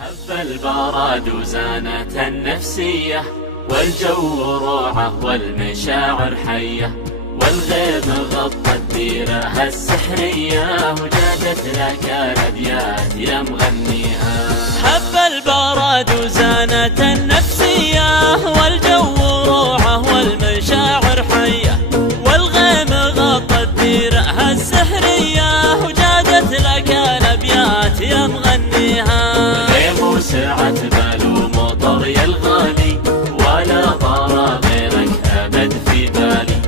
هب البراد وزانت النفسية، والجو روعة والمشاعر حية، والغيم غطت ديرها السحرية، وجادت لك الأبيات يا مغنيها. هب البراد وزانت النفسية، والجو روعة والمشاعر حية، والغيم غطت ديرها السحرية، وجادت لك الأبيات يا مغنيها. وسعت بال ومطر يا الغالي، ولا طار غيرك أبد في بالي،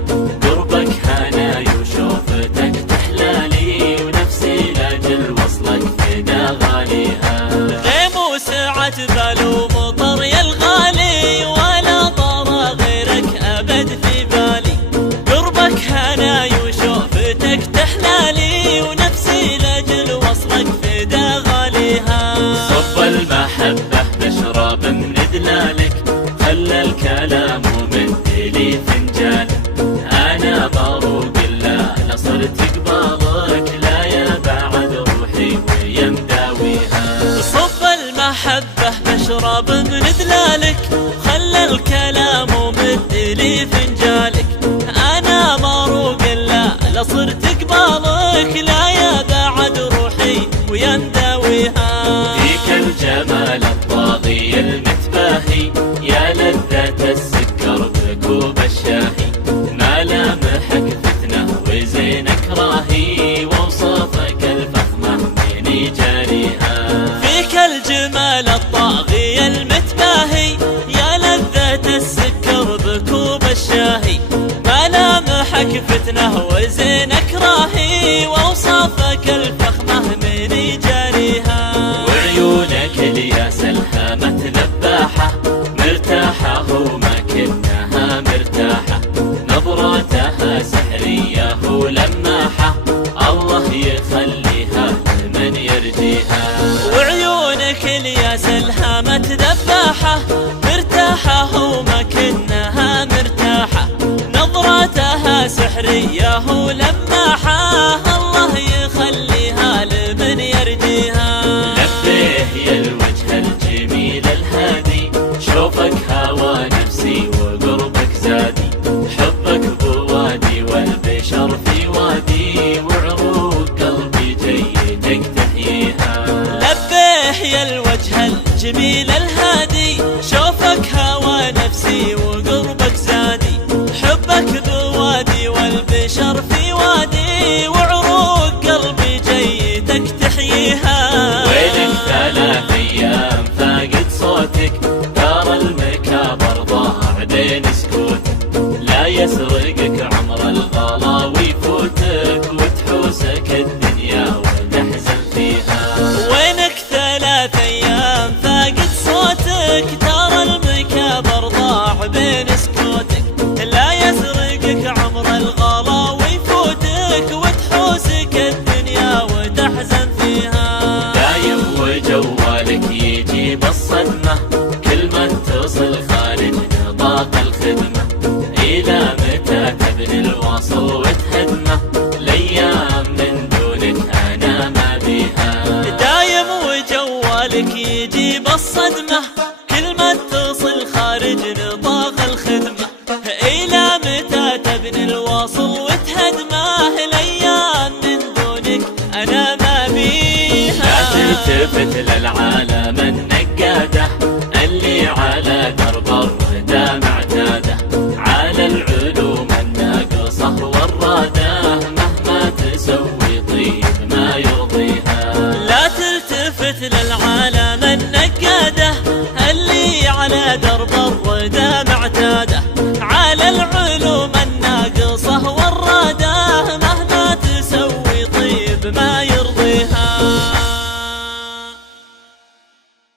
قربك هناي وشوفتك تحلالي، ونفسي لأجل وصلك فدا غاليها. غيم وسعت بال ومطر يا الغالي، ولا طار غيرك أبد في بالي، قربك هناي وشوفتك تحلالي، ونفسي لأجل وصلك فدا غاليها. صب المحبة بشرب من دلالك، خلى الكلام ومدلي فنجان، أنا مروق لا صرت قبالك، لا يا بعد روحي ويا مداويها. صب المحبة بشرب من دلالك، خلى الكلام ومدلي فنجالك، أنا مروق لا صرت قبالك، لا يا بعد روحي ويا مداويها. الجمال الطاغي المتباهي، يا لذة السكر بكوب الشاهي، ملامحك فتنة وزينك راهي، ووصفك الفخمة من جاريها. فيك الجمال الطاغي المتباهي، يا لذة السكر بكوب الشاهي، ملامحك فتنة وزينك راهي، ووصفك الفخمة من جاريها. وعيونك الياس الهامة ذباحة، مرتاحة وما كنها مرتاحة، نظراتها سحرية ولماحة، الله يخليها لمن يرجيها. وعيونك الياس الهامة ذباحة، مرتاحة وما كنها مرتاحة، نظراتها سحرية ولماحة، الله يخليها لمن يرجيها. يا الوجه الجميل الهادي، شوفك هوى نفسي وقربك زادي، حبك بوادي والبشر في وادي، وعروق قلبي جيتك تحييها. لبيه يا الوجه الجميل الهادي، شوفك هوى نفسي وقربك زادي، حبك بوادي والبشر في وادي، وعروق قلبي جيتك تحييها. ويلك 3 أيام فاقد صوتك، ترى المكابر ضاع بين سكوتك، لا يسرقك عمر الغلا ويفوتك، وتحوسك الدنيا وتحزن فيها. وينك 3 أيام فاقد صوتك، ترى المكابر ضاع بين سكوتك، لا يسرقك عمر الغلا ويفوتك، وتحوسك الدنيا وتحزن فيها. وجوالك يجيب الصدمة، كل ما اتصل خارج نطاق الخدمة، إلى متى تبني الوصل وتهدمه، الأيام من دونك أنا ما بيها. دايم وجوالك يجيب الصدمة،